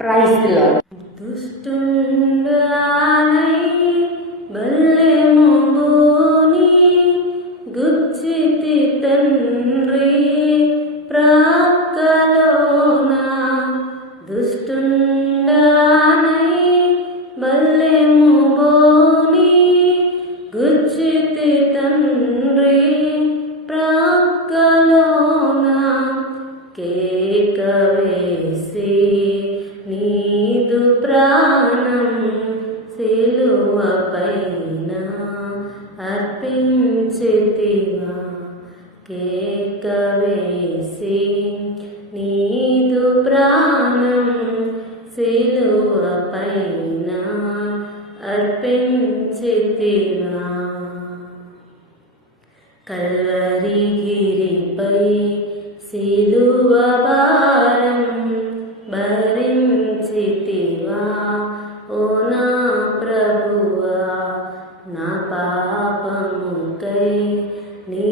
Praise the lord. దుష్టుండానై బల్లెము భూని గుచ్చితి తండ్రి ప్రక్కలోన. దుష్టుండానై బల్లెము భూని గుచ్చితి తండ్రి ప్రక్కలోన. కేక వేసి నీదు ప్రాణం సిలువ పైన అర్పించితివా. కేక వేసి నీదు ప్రాణం సిలువ పైన అర్పించితివా. కల్వరి గిరిపై సిలువ భారం భరించితివా. ఓ నా ప్రభువా, నా పాపముకై నీ